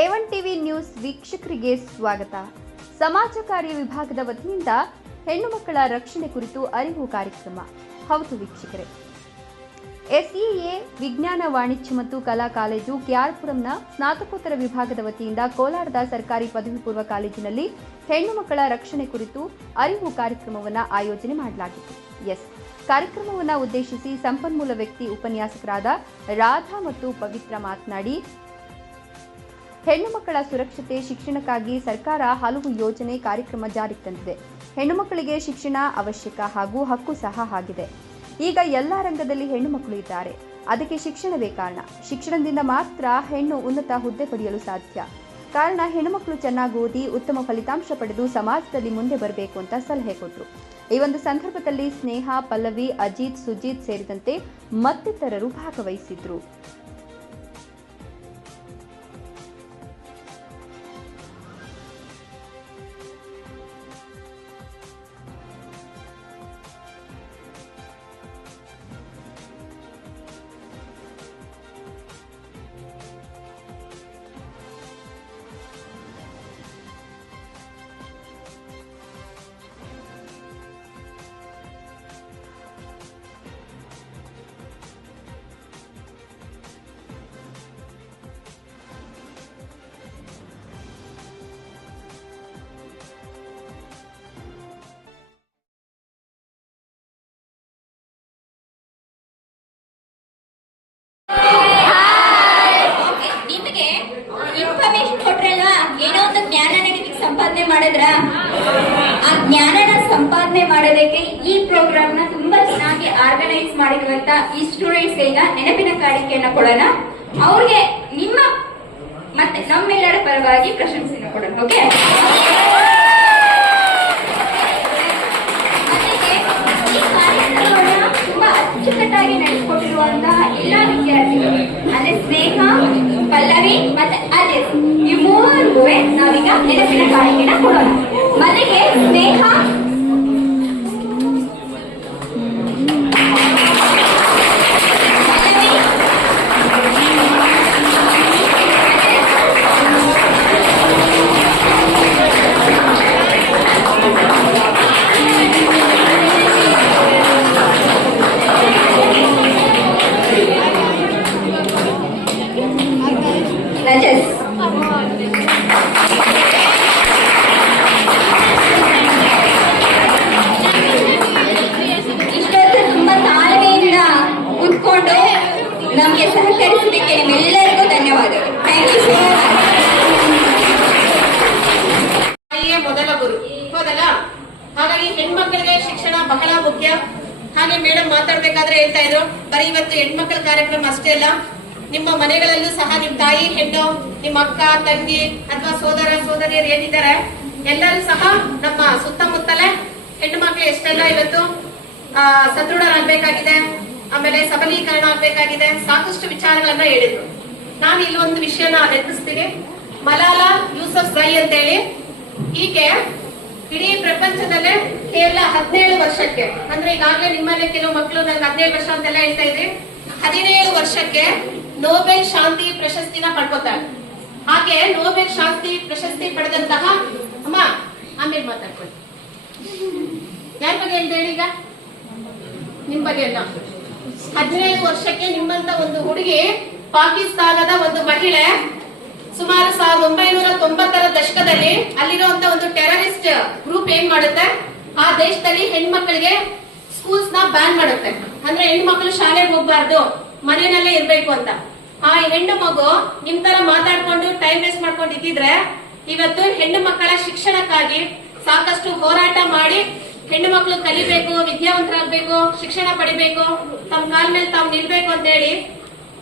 ಎವನ್ TV news ವೀಕ್ಷಕರಿಗೆ ಸ್ವಾಗತ. ಸಮಾಜ ಕಾರ್ಯ ವಿಭಾಗದ ವತಿಯಿಂದ ಹೆಣ್ಣು ಮಕ್ಕಳ ರಕ್ಷಣೆ ಕುರಿತು ಅರಿವು ಕಾರ್ಯಕ್ರಮ. ಹೌದು ವೀಕ್ಷಕರೇ. ಎಸ್ಇಎ, ವಿಜ್ಞಾನ, ವಾಣಿಜ್ಯ ಮತ್ತು ಕಲಾ ಕಾಲೇಜು ಕೆಆರ್ಪುರಂನ ಸ್ನಾತಕೋತ್ತರ ವಿಭಾಗದ ವತಿಯಿಂದ ಕೋಲಾರದ ಸರ್ಕಾರಿ ಪದವಿ ಪೂರ್ವ ಕಾಲೇಜಿನಲ್ಲಿ ಹೆಣ್ಣು ಮಕ್ಕಳ ರಕ್ಷಣೆ ಕುರಿತು ಅರಿವು ಕಾರ್ಯಕ್ರಮವನ್ನು ಆಯೋಜನೆ ಮಾಡಲಾಗಿತ್ತು. ಎಸ್. ಕಾರ್ಯಕ್ರಮವನ್ನು ಉದ್ದೇಶಿಸಿ ಸಂಪನ್ಮೂಲ ವ್ಯಕ್ತಿ ಉಪನ್ಯಾಸಕರಾದ ರಾಧಾ ಮತ್ತು ಪವಿತ್ರ ಮಾತನಾಡಿ ಹೆಣ್ಣು ಮಕ್ಕಳ ಸುರಕ್ಷತೆ, ಶಿಕ್ಷಣಕ್ಕಾಗಿ ಸರ್ಕಾರ ಹಲವು ಯೋಜನೆ, ಕಾರ್ಯಕ್ರಮ ಜಾರಿಗೆ ತಂದಿದೆ. ಹೆಣ್ಣು ಮಕ್ಕಳಿಗೆ ಶಿಕ್ಷಣ ಅವಶ್ಯಕ ಹಾಗೂ ಹಕ್ಕು ಸಹ ಆಗಿದೆ. ಈಗ ಎಲ್ಲ ರಂಗದಲ್ಲಿ ಹೆಣ್ಣು ಮಕ್ಕಳು ಇದ್ದಾರೆ. ಅದಕ್ಕೆ ಶಿಕ್ಷಣವೇ ಕಾರಣ. ಶಿಕ್ಷಣದಿಂದ ಮಾತ್ರ ಹೆಣ್ಣು ಉನ್ನತ ಹುದ್ದೆ ಪಡೆಯಲು ಸಾಧ್ಯ. ಕಾರಣ ಹೆಣ್ಣುಮಕ್ಕಳು ಚೆನ್ನಾಗಿ ಓದಿ ಉತ್ತಮ ಫಲಿತಾಂಶ ಪಡೆದು ಸಮಾಜದಲ್ಲಿ ಮುಂದೆ ಬರಬೇಕು ಅಂತ ಸಲಹೆ ಕೊಟ್ಟರು ಈ ಒಂದು ಸಂದರ್ಭದಲ್ಲಿ ಸ್ನೇಹ, ಪಲ್ಲವಿ, ಅಜಿತ್, ಸುಜಿತ್ ಸೇರಿದಂತೆ ಮತ್ತಿತರರು ಭಾಗವಹಿಸಿದ್ರು. ಮಾಡಿದ್ರ ಆ ಜ್ಞಾನನ ಸಂಪಾದನೆ ಮಾಡೋದಕ್ಕೆ ಈ ಪ್ರೋಗ್ರಾಮ್ನ ತುಂಬಾ ಚೆನ್ನಾಗಿ ಆರ್ಗನೈಸ್ ಮಾಡಿರುವಂತ ಈ ಸ್ಟೂಡೆಂಟ್ಸ್ ಈಗ ನೆನಪಿನ ಕಾಣಿಕೆಯನ್ನ ಕೊಡೋಣ. ಅವ್ರಿಗೆ ನಿಮ್ಮ ಮತ್ತೆ ನಮ್ಮೆಲ್ಲರ ಪರವಾಗಿ ಪ್ರಶಂಸೆಯನ್ನು ಕೊಡೋಣ, ಓಕೆ? ಈ ತುಂಬಾ ಅಚ್ಚುಕಟ್ಟಾಗಿ ನಡೆಸಿಕೊಟ್ಟಿರುವಂತಹ ಎಲ್ಲಾ ವಿದ್ಯಾರ್ಥಿಗಳು. ಅಂದ್ರೆ ಸ್ನೇಹ, ಪಲ್ಲವಿ ಮತ್ತೆ ಅಜಿತ್ ಈ ಮೂವರಿಗೂ ನಾವೀಗ ನೆನಪಿನ ಕಾಣಿಕೆನ ಕೊಡೋಣ. ಬಹಳ ಮುಖ್ಯ. ಹಾಗೆ ಮೇಡಮ್ ಮಾತಾಡ್ಬೇಕಾದ್ರೆ ಹೇಳ್ತಾ ಇದ್ರು, ಬರೀ ಇವತ್ತು ಹೆಣ್ಮಕ್ಳ ಕಾರ್ಯಕ್ರಮ ಅಷ್ಟೇ ಅಲ್ಲ, ನಿಮ್ಮ ಮನೆಗಳಲ್ಲೂ ಸಹ ನಿಮ್ ತಾಯಿ, ಹೆಣ್ಣು, ನಿಮ್ಮ ಅಕ್ಕ, ತಂಗಿ ಅಥವಾ ಸೋದರ, ಸೋದರಿಯರು ಏನಿದ್ದಾರೆ, ಎಲ್ಲರೂ ಸಹ ನಮ್ಮ ಸುತ್ತಮುತ್ತಲೇ ಹೆಣ್ಣು ಮಕ್ಳು ಎಷ್ಟೆಲ್ಲ ಇವತ್ತು ಸದೃಢರಾಗಬೇಕಾಗಿದೆ, ಆಮೇಲೆ ಸಬಲೀಕರಣ ಆಗ್ಬೇಕಾಗಿದೆ, ಸಾಕಷ್ಟು ವಿಚಾರಗಳನ್ನ ಹೇಳಿದ್ರು. ನಾನು ಇಲ್ಲೊಂದು ವಿಷಯನ ನೆನಪಿಸ್ತೀನಿ ಮಲಾಲಾ ಯೂಸಫ್ ಜೈ ಅಂತ ಹೇಳಿ ಈಕೆ ಇಡೀ ಪ್ರಪಂಚದಲ್ಲೇ ಕೇವಲ ಹದಿನೇಳು ವರ್ಷಕ್ಕೆ, ಅಂದ್ರೆ ಈಗಾಗಲೇ ನಿಮ್ಮಲ್ಲೇ ಕೆಲವು ಮಕ್ಕಳು ನನ್ಗೆ ಹದಿನೇಳು ವರ್ಷ ಅಂತೆಲ್ಲ ಹೇಳ್ತಾ ಇದ್ರಿ, ಹದಿನೇಳು ವರ್ಷಕ್ಕೆ ನೋಬೆಲ್ ಶಾಂತಿ ಪ್ರಶಸ್ತಿನ ಪಡ್ಕೋತಾಳೆ ಹಾಗೆ ನೋಬೆಲ್ ಶಾಂತಿ ಪ್ರಶಸ್ತಿ ಪಡೆದಂತಹ, ಅಮ್ಮ, ಆಮೇಲೆ ಮಾತಾಡ್ಕೊಳ್ಳಿ. ಯಾರ ಬಗ್ಗೆ ಅಂತ ಈಗ? ನಿಮ್ ಬಗ್ಗೆ ಅಲ್ಲ. ಹದಿನೇಳು ವರ್ಷಕ್ಕೆ ನಿಮ್ಮಂತ ಒಂದು ಹುಡುಗಿ ಪಾಕಿಸ್ತಾನದ ಒಂದು ಮಹಿಳೆ ಸುಮಾರು ಸಾವಿರದ ಒಂಬೈನೂರ ತೊಂಬತ್ತರ ದಶಕದಲ್ಲಿ ಅಲ್ಲಿರುವಂತ ಒಂದು ಟೆರರಿಸ್ಟ್ ಗ್ರೂಪ್ ಏನ್ ಮಾಡುತ್ತೆ? ಆ ದೇಶದಲ್ಲಿ ಹೆಣ್ಮಕ್ಳಿಗೆ ಸ್ಕೂಲ್ಸ್ನ ಬ್ಯಾನ್ ಮಾಡುತ್ತೆ. ಅಂದ್ರೆ ಹೆಣ್ಮಕ್ಳು ಶಾಲೆಗೆ ಹೋಗ್ಬಾರ್ದು, ಮನೆಯಲ್ಲೇ ಇರ್ಬೇಕು ಅಂತ. ಆ ಹೆಣ್ಣು ಮಗು ನಿಮ್ ತರ ಮಾತಾಡ್ಕೊಂಡು ಟೈಮ್ ವೇಸ್ಟ್ ಮಾಡ್ಕೊಂಡು ಇದ್ದಿದ್ರೆ ಇವತ್ತು ಹೆಣ್ಣು ಮಕ್ಕಳ ಶಿಕ್ಷಣಕ್ಕಾಗಿ ಸಾಕಷ್ಟು ಹೋರಾಟ ಮಾಡಿ ಹೆಣ್ಣು ಮಕ್ಕಳು ಕಲಿಬೇಕು, ವಿದ್ಯಾವಂತರಾಗ್ಬೇಕು, ಶಿಕ್ಷಣ ಪಡಿಬೇಕು ತಮ್ಮ ಕಾಲ್ ಮೇಲೆ ತಾವು ನಿಲ್ಬೇಕು ಅಂತ ಹೇಳಿ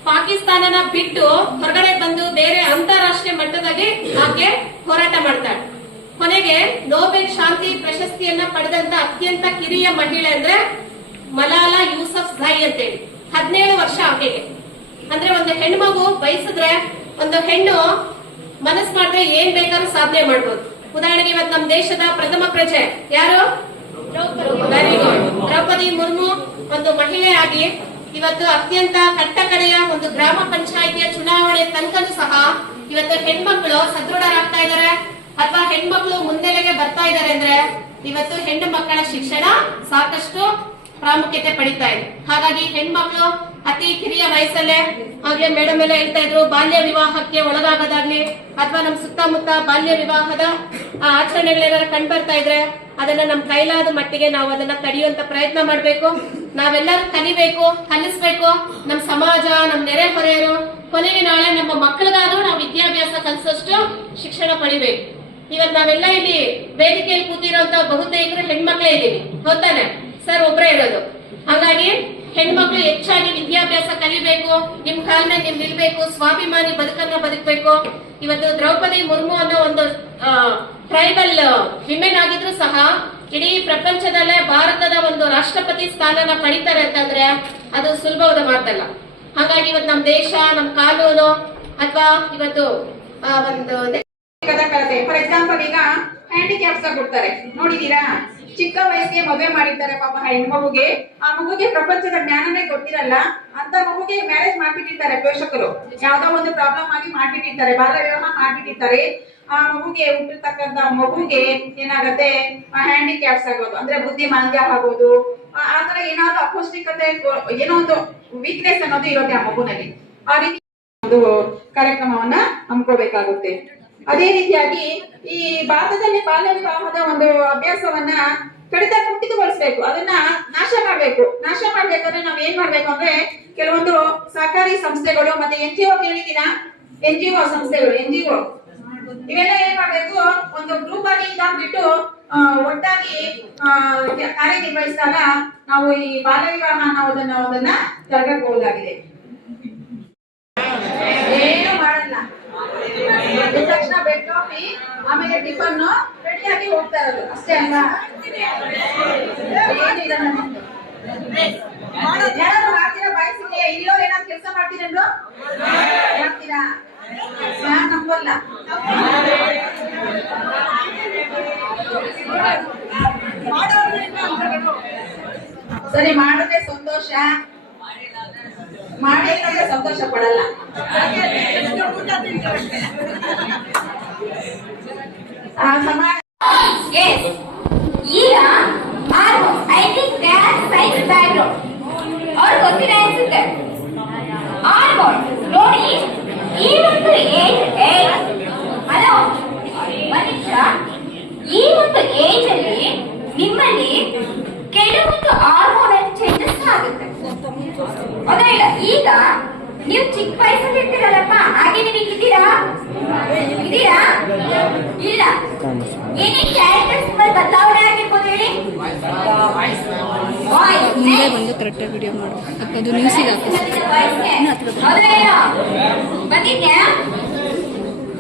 ಪಾಕಿಸ್ತಾನನ ಬಿಟ್ಟು ಹೊರಗಡೆ ಬಂದು ಬೇರೆ ಅಂತಾರಾಷ್ಟ್ರೀಯ ಮಟ್ಟದಲ್ಲಿ ಆಕೆ ಹೋರಾಟ ಮಾಡ್ತಾಳೆ. ಕೊನೆಗೆ ನೋಬೆಲ್ ಶಾಂತಿ ಪ್ರಶಸ್ತಿಯನ್ನ ಪಡೆದಂತ ಅತ್ಯಂತ ಕಿರಿಯ ಮಹಿಳೆ ಅಂದ್ರೆ ಮಲಾಲಾ ಯೂಸಫ್ ಝೈ ಅಂತೇಳಿ. ಹದಿನೇಳು ವರ್ಷ ಆಕೆಗೆ. ಅಂದ್ರೆ ಒಂದು ಹೆಣ್ಣು ಮಗು ಬಯಸಿದ್ರೆ ಒಂದು ಹೆಣ್ಣು ಮನಸ್ ಮಾಡಿದ್ರೆ ಏನ್ ಬೇಕಾದ್ರೂ ಸಾಧನೆ ಮಾಡ್ಬೋದು. ಉದಾಹರಣೆಗೆ ಇವತ್ತು ನಮ್ಮ ದೇಶದ ಪ್ರಥಮ ಪ್ರಜೆ ಯಾರು? ದ್ರೌಪದಿ. ಮುರ್ಮು ಒಂದು ಮಹಿಳೆಯಾಗಿ ಇವತ್ತು ಅತ್ಯಂತ ಕಟ್ಟಕಡೆಯ ಒಂದು ಗ್ರಾಮ ಪಂಚಾಯಿತಿಯ ಚುನಾವಣೆ ತನಕನೂ ಸಹ ಇವತ್ತು ಹೆಣ್ಮಕ್ಳು ಸದೃಢರಾಗ್ತಾ ಇದಾರೆ ಅಥವಾ ಹೆಣ್ಮಕ್ಳು ಮುಂದೆಲೆಗೆ ಬರ್ತಾ ಇದಾರೆ ಅಂದ್ರೆ ಇವತ್ತು ಹೆಣ್ಣು ಮಕ್ಕಳ ಶಿಕ್ಷಣ ಸಾಕಷ್ಟು ಪ್ರಾಮುಖ್ಯತೆ ಪಡಿತಾ ಇದೆ. ಹಾಗಾಗಿ ಹೆಣ್ಮಕ್ಳು ಅತಿ ಕಿರಿಯ ವಯಸ್ಸಲ್ಲೇ ಹಾಗೆ ಮೇಡಮ್ ಎಲ್ಲ ಹೇಳ್ತಾ ಇದ್ರು ಬಾಲ್ಯ ವಿವಾಹಕ್ಕೆ ಒಳಗಾಗೋದಾಗ್ಲಿ ಅಥವಾ ನಮ್ ಸುತ್ತಮುತ್ತ ಬಾಲ್ಯ ವಿವಾಹದ ಆ, ಆಚರಣೆಗಳೇನಾದ್ರು ಕಂಡು ಬರ್ತಾ ಇದ್ರೆ ಅದನ್ನ ನಮ್ ಕೈಲಾದ ಮಟ್ಟಿಗೆ ನಾವು ಅದನ್ನ ತಡೆಯುವಂತ ಪ್ರಯತ್ನ ಮಾಡ್ಬೇಕು. ನಾವೆಲ್ಲರೂ ಕಲಿಬೇಕು, ಕಲಿಸ್ಬೇಕು. ನಮ್ ಸಮಾಜ, ನಮ್ ನೆರೆಹೊರೆಯರು ಕೊನೆಗೆ ನಾಳೆ ನಮ್ಮ ಮಕ್ಕಳಿಗಾದ್ರೂ ನಾವು ವಿದ್ಯಾಭ್ಯಾಸ ಕಲಿಸೋಷ್ಟು ಶಿಕ್ಷಣ ಪಡಿಬೇಕು. ಇವತ್ ನಾವೆಲ್ಲ ಇಲ್ಲಿ ವೇದಿಕೆಯಲ್ಲಿ ಕೂತಿರೋಂತ ಬಹುತೇಕರು ಹೆಣ್ಮಕ್ಳೇ ಇದ್ದೀವಿ. ಹೌದಾನೆ? ಸರ್, ಒಬ್ರೇ ಇರೋದು. ಹಾಗಾಗಿ ಹೆಣ್ಮಕ್ಳು ಹೆಚ್ಚಾಗಿ ವಿದ್ಯಾಭ್ಯಾಸ ಕಲಿಬೇಕು, ನಿಮ್ ಕಾಲ್ನ ನಿಮ್ ನಿಲ್ಬೇಕು, ಸ್ವಾಭಿಮಾನಿ ಬದುಕನ್ನ ಬದುಕಬೇಕು. ಇವತ್ತು ದ್ರೌಪದಿ ಮುರ್ಮು ಅನ್ನೋ ಒಂದು ಟ್ರೈಬಲ್ ವಿಮೆನ್ ಆಗಿದ್ರು ಸಹ ಇಡೀ ಪ್ರಪಂಚದಲ್ಲೇ ಭಾರತದ ಒಂದು ರಾಷ್ಟ್ರಪತಿ ಸ್ಥಾನನ ಪಡಿತಾರೆ ಅಂತಂದ್ರೆ ಅದು ಸುಲಭವಾದ ಮಾತಲ್ಲ. ಹಾಗಾಗಿ ಇವತ್ತು ನಮ್ ದೇಶ, ನಮ್ ಕಾನೂನು ಅಥವಾ ಇವತ್ತು ಒಂದು ಕತೆ ಫಾರ್ ಎಕ್ಸಾಂಪಲ್ ಈಗ ಹ್ಯಾಂಡಿಕ್ಯಾಪ್ಸ್ ಕೊಡ್ತಾರೆ. ನೋಡಿದೀರಾ ಚಿಕ್ಕ ವಯಸ್ಸಿಗೆ ಮದುವೆ ಮಾಡಿರ್ತಾರೆ ಪಾಪ ಹೆಣ್ಮಗುಗೆ ಆ ಮಗುಗೆ ಪ್ರಪಂಚದ ಜ್ಞಾನನೇ ಗೊತ್ತಿರಲ್ಲ ಅಂತ ಮಗುಗೆ ಮ್ಯಾರೇಜ್ ಮಾಡ್ಬಿಟ್ಟಿರ್ತಾರೆ ಪೋಷಕರು. ಯಾವ್ದೋ ಒಂದು ಪ್ರಾಬ್ಲಮ್ ಆಗಿ ಮಾಡ್ಬಿಟ್ಟಿರ್ತಾರೆ ಬಾಲ್ಯ ವಿವಾಹ ಮಾಡ್ಬಿಟ್ಟಿರ್ತಾರೆ. ಆ ಮಗುಗೆ ಹುಟ್ಟಿರ್ತಕ್ಕಂತ ಮಗುಗೆ ಏನಾಗತ್ತೆ? ಹ್ಯಾಂಡಿಕ್ಯಾಪ್ಸ್ ಆಗೋದು, ಅಂದ್ರೆ ಬುದ್ಧಿ ಮಾಂದ್ಯ ಆಗೋದು. ಆ- ಆ ತರ ಏನಾದ್ರು ಅಪೌಷ್ಟಿಕತೆ, ಏನೋ ಒಂದು ವೀಕ್ನೆಸ್ ಅನ್ನೋದು ಇರುತ್ತೆ ಆ ಮಗುನಲ್ಲಿ. ಆ ರೀತಿ ಒಂದು ಕಾರ್ಯಕ್ರಮವನ್ನ ಹಮ್ಮಿಕೋಬೇಕಾಗುತ್ತೆ ಅದೇ ರೀತಿಯಾಗಿ ಈ ಭಾರತದಲ್ಲಿ ಬಾಲ್ಯ ವಿವಾಹದ ಒಂದು ಅಭ್ಯಾಸವನ್ನ ಕಡಿತ ಕುಂಠಿತಗೊಳಿಸ್ಬೇಕು ಅದನ್ನ ನಾಶ ಮಾಡ್ಬೇಕು. ನಾಶ ಮಾಡ್ಬೇಕಂದ್ರೆ ನಾವ್ ಏನ್ ಮಾಡ್ಬೇಕು ಅಂದ್ರೆ ಕೆಲವೊಂದು ಸಹಕಾರಿ ಸಂಸ್ಥೆಗಳು ಮತ್ತೆ ಎನ್ ಜಿ ಒ ಕೇಳಿದಿನ ಎನ್ ಜಿ ಒ ಸಂಸ್ಥೆಗಳು, ಎನ್ ಜಿ ಒ. ಇವೆಲ್ಲ ಏನ್ ಮಾಡ್ಬೇಕು? ಒಂದು ಗ್ರೂಪ್ ಆಗಿ ಇದಾಗ್ಬಿಟ್ಟು ಒಟ್ಟಾಗಿ ಕಾರ್ಯನಿರ್ವಹಿಸಿದಾಗ ನಾವು ಈ ಬಾಲ್ಯ ವಿವಾಹ ಅನ್ನೋದನ್ನ ಅದನ್ನ ತಡೆಗಟ್ಟಬಹುದಾಗಿದೆ ಏನು ಮಾಡಲ್ಲ. ಎದ್ದ ತಕ್ಷಣ ಬೆಡ್ ಕಾಫಿ ಆಮೇಲೆ ಟಿಫನ್ ರೆಡಿ ಆಗಿ ಹೋಗ್ತಾ ಇರೋದು. ಅಷ್ಟೇ ಅಲ್ಲ ಮಾಡ್ತೀರಾ ಬಾಯ್ಸಿಗೆ ಇಲ್ಲೋ ಏನಾದ್ರು ಕೆಲಸ ಮಾಡ್ತೀರೇನ್ರು ಮಾಡ್ತೀರಾ? ನಾನು ನಂಬಲ್ಲ. ಸರಿ ಮಾಡಿದ್ರೆ ಸಂತೋಷ. ಮಾಡಿದ್ರೆ ಸಂತೋಷ ಪಡಲ್ಲ. ಆ ಸಮಾಜ Yes. ಈಗ I think they are science background ಅವ್ರು ಗೊತ್ತಿದೆ ಅನ್ಸುತ್ತೆ ಆಲ್ಮೋಸ್ಟ್ ನೋಡಿ ಈ ಒಂದು ಏಜ್ ಏಜ್ ಹಲೋ ಮನುಷ್ಯ ಈ ಒಂದು ಏಜ್ ಅಲ್ಲಿ ನಿಮ್ಮಲ್ಲಿ ಕೆಲವೊಂದು ಹಾರ್ಮೋನಲ್ ಚೇಂಜಸ್ ಆಗುತ್ತೆ ಹೌದಾ ಇಲ್ಲ ಈಗ ನೀವು ಚಿಕ್ಕ ವಯಸ್ಸಲ್ಲಿ ಇರ್ತೀರಲ್ಲಪ್ಪ ಹಾಗೆ ನೀವು ಇದ್ದೀರಾ? ಇದೀರಾ ಇಲ್ಲ. ಏನೇ ಕ್ಯಾರೆಕ್ಟರ್ಸ್ ಬದಲಾವಣೆ ಆಗಿರ್ಬೋದು ಹೇಳಿ? ಮುಂದೆ ಬಂದು ಕರೆಕ್ಟಾಗಿ ವಿಡಿಯೋ ಮಾಡು. ಅದು ನ್ಯೂಸಿಗೆ ಹಾಕಿ ಬಂದಿದ್ಯಾ?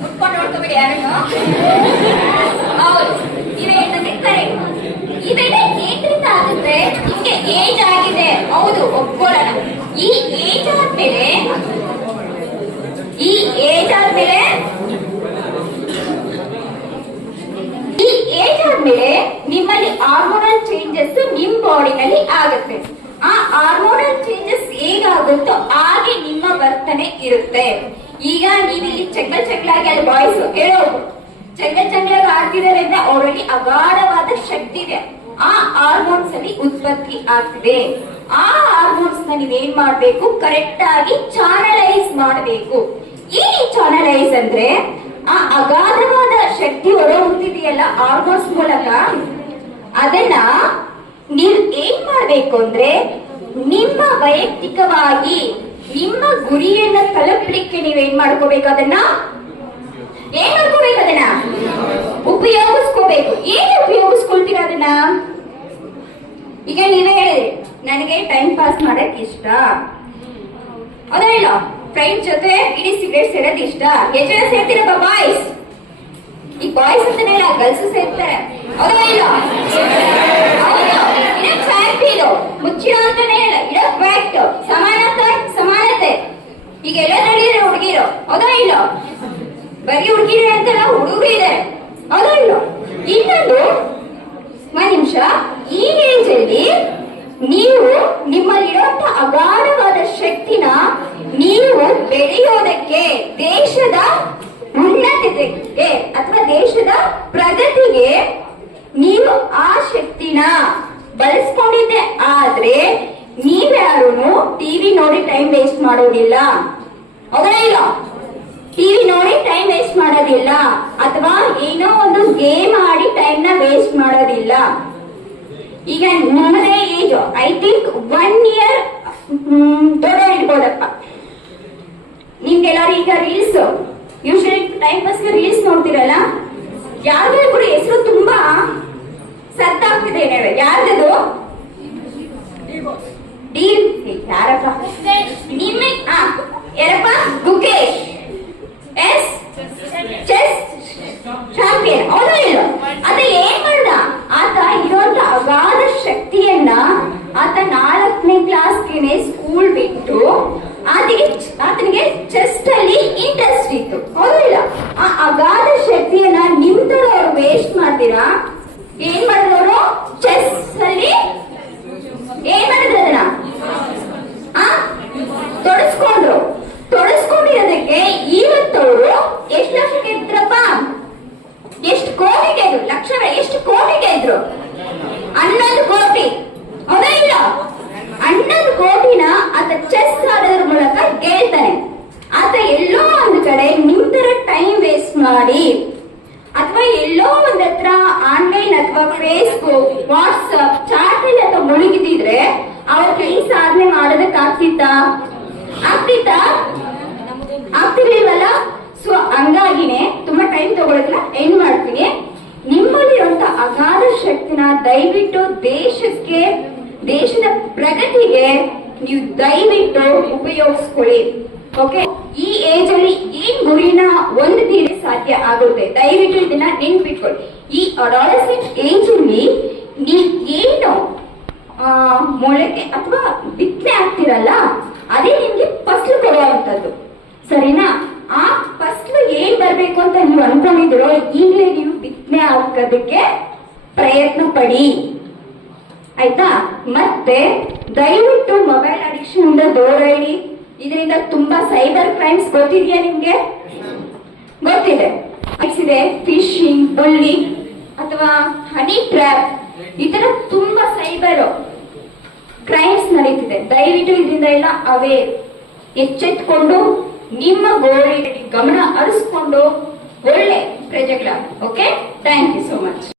ಮುಟ್ಕೊಂಡು ನೋಡ್ಕೋಬೇಡಿ ಯಾರನ್ನು. ಹೌದು. ನೀವೇ ಹೇಳ್ದಂಗೆ ಕರೆಕ್ಟ್ ಇವೆಲ್ಲ ಏನ್ರಿಂದ ಆಗುತ್ತೆ ನಿಮ್ಗೆ ಏಜ್ ಆಗಿದೆ ಹೌದು ಒಪ್ಕೊಳ್ಳೋಣ ಈ ಏಜ್ ಆದ್ಮೇಲೆ ಈ ಏಜ್ ಆದ್ಮೇಲೆ ಈ ಏಜ್ ಆದ್ಮೇಲೆ ನಿಮ್ಮಲ್ಲಿ ಹಾರ್ಮೋನಲ್ ಚೇಂಜಸ್ ನಿಮ್ ಬಾಡಿನಲ್ಲಿ ಆಗುತ್ತೆ ಆ ಹಾರ್ಮೋನಲ್ ಚೇಂಜಸ್ ಹೇಗಾಗುತ್ತೋ ಹಾಗೆ ವರ್ತನೆ ಇರುತ್ತೆ. ಈಗ ನೀವಿಲ್ಲಿ ಚಂಗಲ್ ಚಂಗ್ಲಾಗಿ ಅಲ್ಲಿ ಬಾಯ್ಸ್ ಹೇಳೋ. ಚಂಗಲ್ ಚಂಗ್ಲಾಗಿ ಆಗ್ತಿದ್ದಾರೆ ಅಂದ್ರೆ ಅವರಲ್ಲಿ ಅಗಾಢವಾದ ಶಕ್ತಿ ಇದೆ. ಆ ಹಾರ್ಮೋನ್ಸ್ ಅಲ್ಲಿ ಉತ್ಪತ್ತಿ ಆಗ್ತಿದೆ. ಆ ಹಾರ್ಮೋನ್ಸ್ನ ನೀವೇನ್ ಮಾಡ್ಬೇಕು? ಕರೆಕ್ಟ್ ಆಗಿ ಚಾನಲೈಸ್ ಮಾಡಬೇಕು. ಏನ್ ಚಾನಲೈಸ್ ಅಂದ್ರೆ ಆ ಅಗಾಧವಾದ ಶಕ್ತಿ ಹೊರ ಹೊಂದಿದೆಯಲ್ಲ ಹಾರ್ಮೋನ್ಸ್ ಮೂಲಕ? ಅದನ್ನ ನೀವು ಏನ್ ಮಾಡ್ಬೇಕು ಅಂದ್ರೆ ನಿಮ್ಮ ವೈಯಕ್ತಿಕವಾಗಿ ನಿಮ್ಮ ಗುರಿಯನ್ನ ತಲುಪಲಿಕ್ಕೆ ನೀವೇನ್ ಮಾಡ್ಕೋಬೇಕು ಅದನ್ನ ಏನ್ ಮಾಡ್ಕೋಬೇಕು ಅದನ್ನ ಉಪಯೋಗಿಸ್ಕೋಬೇಕು. ಏನ್ ಉಪಯೋಗಿಸ್ಕೊಳ್ತೀರ ಅದನ್ನ? ಈಗ ನೀವೇ ಹೇಳಿದ್ರಿ ನನಗೆ ಟೈಮ್ ಪಾಸ್ ಮಾಡಕ್ ಇಷ್ಟ. ಅದೇ ಇಲ್ಲ ಫ್ರೆಂಡ್ ಜೊತೆ ಇಡೀ ಸಿಗರೇಟ್ ಸೇರೋದ್ ಇಷ್ಟ. ಎಷ್ಟು ಜನ ಸೇರ್ತೀರಪ್ಪ ಬಾಯ್ಸ್ ಈ ಬಾಯ್ಸ್ ಅಂತ ಇಲ್ಲ ಗರ್ಲ್ಸ್ ಸೇರ್ತಾರೆ. ಹೌದಾ ಇಲ್ಲ ಹೌದು ಇದಕ್ಕೆ ಫ್ಯಾಕ್ಟ್ ಇದು ಮುಚ್ಚಿರೋ ಅಂತಾನೆ ಇಲ್ಲ ಇದಕ್ಕೆ ಫ್ಯಾಕ್ಟ್ ಸಮಾನತೆ ಸಮಾನತೆ ಈಗ ಎಲ್ಲ ನಡೆಯಿದ್ರೆ ಹುಡುಗಿರು ಹೌದಾ ಇಲ್ಲ ಬರೀ ಹುಡುಗಿರು ಅಂತಲ್ಲ ಹುಡುಗರು ಇದೆ ಹೌದಾ ಇಲ್ಲ ಇನ್ನೊಂದು ಒಂದ್ ನಿಮಿಷ ಈ ಏಜ್ ಅಲ್ಲಿ ನೀವು ನಿಮ್ಮಲ್ಲಿರುವಂತ ಅಗಾಧವಾದ ಶಕ್ತಿನ ನೀವು ಬೆಳೆಯೋದಕ್ಕೆ ದೇಶದ ಉನ್ನತಿಗೆ ಅಥವಾ ದೇಶದ ಪ್ರಗತಿಗೆ ನೀವು ಆ ಶಕ್ತಿನ ಬಳಸ್ಕೊಂಡಿದ್ದೆ ಆದ್ರೆ ನೀವ್ಯಾರು ಟಿವಿ ನೋಡಿ ಟೈಮ್ ವೇಸ್ಟ್ ಮಾಡೋದಿಲ್ಲ. ಹೌದಾ ಇಲ್ಲ? ಟಿವಿ ನೋಡಿ ಟೈಮ್ ವೇಸ್ಟ್ ಮಾಡೋದಿಲ್ಲ. ಅಥವಾ ಏನೋ ಒಂದು ಗೇಮ್ ಆಡಿ ಟೈಮ್ನ ವೇಸ್ಟ್ ಮಾಡೋದಿಲ್ಲ. ಈಗ ನಮ್ಮದೇ age I think one year ದೊಡ್ಡ ಇರ್ಬೋದಪ್ಪ ನಿಮ್ಗೆಲ್ಲಾರು ಈಗ ರೀಲ್ಸ್ ಟೈಮ್ ಪಾಸ್ಗೆ ರೀಲ್ಸ್ ನೋಡ್ತಿರಲ್ಲ? ಯಾರ್ದು ಕೂಡ ಹೆಸರು ತುಂಬಾ ಸದ್ದಾಗ್ತಿದೆ ಹೇಳಿ ಯಾರ್ದದು ಡಿ ಯಾರಪ್ಪ ನಿಮ್ಮ ಆ, ಯಾರಪ್ಪ ಗುಕೇಶ್ ಎಸ್ ಚೆಸ್ ಚಾಂಪಿಯನ್ ಹೌದಾ ಇಲ್ಲ ಆತ ಏನ್ ಮಾಡ್ದ ಆತ ಇರುವಂತ ಅಗಾಧ ಶಕ್ತಿಯನ್ನ ಆತ ನಾಲ್ಕನೇ ಕ್ಲಾಸ್ಗೆನೆ ಸ್ಕೂಲ್ ಬಿಟ್ಟು ಆತನಿಗೆ ಆತನಿಗೆ ಚೆಸ್ಟ್ ಅಲ್ಲಿ ಇಂಟ್ರೆಸ್ಟ್ ಇತ್ತು ಹೌದಾ ಇಲ್ಲ ಆ ಅಗಾಧ ಶಕ್ತಿಯನ್ನ ನಿಮ್ ತರ ಅವ್ರು ವೇಸ್ಟ್ ಮಾಡ್ತೀರಾ ಏನ್ ಮಾಡಿದವರು ಚೆಸ್ ಅಲ್ಲಿ ಏನ್ ಮಾಡಿದ್ರು ಅದನ್ನ ಆ ತೊಡಸ್ಕೊಂಡ್ರು ತೊಡಸ್ಕೊಂಡಿರೋದಕ್ಕೆ ಇವತ್ತವರು ಎಷ್ಟು ಲಕ್ಷ ಗೆದ್ರಪ್ಪ ಎಷ್ಟು ಕೋಟಿ ಗೆದ್ರು ಲಕ್ಷ ಬೇಡ, ಎಷ್ಟು ಕೋಟಿ ಗೆದ್ರು ಹನ್ನೊಂದು ಕೋಟಿ ಹೌದಾ ಇಲ್ಲ ಹನ್ನೊಂದು ಕೋಟಿನ ಆತ ಚೆಸ್ ಆಡೋದ್ರ ಮೂಲಕ ಗೆಲ್ತಾನೆ ಆತ ಎಲ್ಲೋ ಒಂದು ಕಡೆ ನಿಮ್ ತರ ಟೈಮ್ ವೇಸ್ಟ್ ಮಾಡಿ ಅಥವಾ ಎಲ್ಲೋ ಒಂದ್ ಹತ್ರ ಆನ್ಲೈನ್ ಅಥವಾ ಫೇಸ್ಬುಕ್ ವಾಟ್ಸಪ್ ಚಾಟ್ ಅಲ್ಲಿ ಅಥವಾ ಮುಳುಗಿದಿದ್ರೆ ಅವ್ರ ಕೈ ಸಾಧನೆ ಮಾಡೋದಕ್ಕೆ ಆಗ್ತಿತ್ತಾ? ಆಗ್ತಿತ್ತಾ? ಆಗ್ತಿರ್ಲಿಲ್ವಲ್ಲ? ಸೊ ಹಂಗಾಗಿನೇ ತುಂಬಾ ಟೈಮ್ ತಗೊಳ್ಳೋದನ್ನ ಏನ್ ಮಾಡ್ತೀನಿ. ನಿಮ್ಮಲ್ಲಿರುವಂತ ಅಗಾಧ ಶಕ್ತಿನ ದಯವಿಟ್ಟು ದೇಶಕ್ಕೆ, ದೇಶದ ಪ್ರಗತಿಗೆ ನೀವು ದಯವಿಟ್ಟು ಉಪಯೋಗಿಸ್ಕೊಳ್ಳಿ. ಓಕೆ ಈ ಏಜ್ ಅಲ್ಲಿ ಏನ್ ಗುರಿನ ಒಂದು ತೀರಿ ಸಾಧ್ಯ ಆಗುತ್ತೆ. ದಯವಿಟ್ಟು ಇದನ್ನ ನೆನ್ಪಿಟ್ಕೊಳ್ಳಿ. ಈ ಅಡಾಲಸೆಂಟ್ ಏಜ್ ಅಲ್ಲಿ ನೀವ್ ಏನು ಮೊಳಕೆ ಅಥವಾ ಬಿತ್ತನೆ ಆಗ್ತಿರಲ್ಲ, ಅದೇ ನಿಮ್ಗೆ ಫಸ್ಲು ಕೊಡುವಂತದ್ದು ಸರಿನಾ? ಆ ಫಸ್ಲು ಏನ್ ಬರ್ಬೇಕು ಅಂತ ನೀವು ಅನ್ಕೊಂಡಿದ್ರೆ ಈಗಲೇ ನೀವು ಬಿತ್ತನೆ ಹಾಕೋದಕ್ಕೆ ಪ್ರಯತ್ನ ಪಡಿ. ಆಯ್ತಾ? ಮತ್ತೆ ದಯವಿಟ್ಟು ಮೊಬೈಲ್ ಅಡಿಕ್ಷನ್ ಇಂದ ದೂರ ಇಡಿ ಇದರಿಂದ ತುಂಬಾ ಸೈಬರ್ ಕ್ರೈಮ್ಸ್ ಗೊತ್ತಿದೆಯಾ ನಿಮ್ಗೆ? ಗೊತ್ತಿದೆ. ಫಿಶಿಂಗ್ ಬುಲ್ಲಿಂಗ್ ಅಥವಾ ಹನಿ ಟ್ರ್ಯಾಪ್ ಈ ತರ ತುಂಬಾ ಸೈಬರ್ ಕ್ರೈಮ್ಸ್ ನಡೀತಿದೆ. ದಯವಿಟ್ಟು ಇದರಿಂದ ಎಲ್ಲ ಅವೇ ಎಚ್ಚೆತ್ಕೊಂಡು, ನಿಮ್ಮ ಗೋಡೆ ಗಮನ ಹರಿಸ್ಕೊಂಡು ಒಳ್ಳೆ ಪ್ರಜೆಗಳ okay thank you so much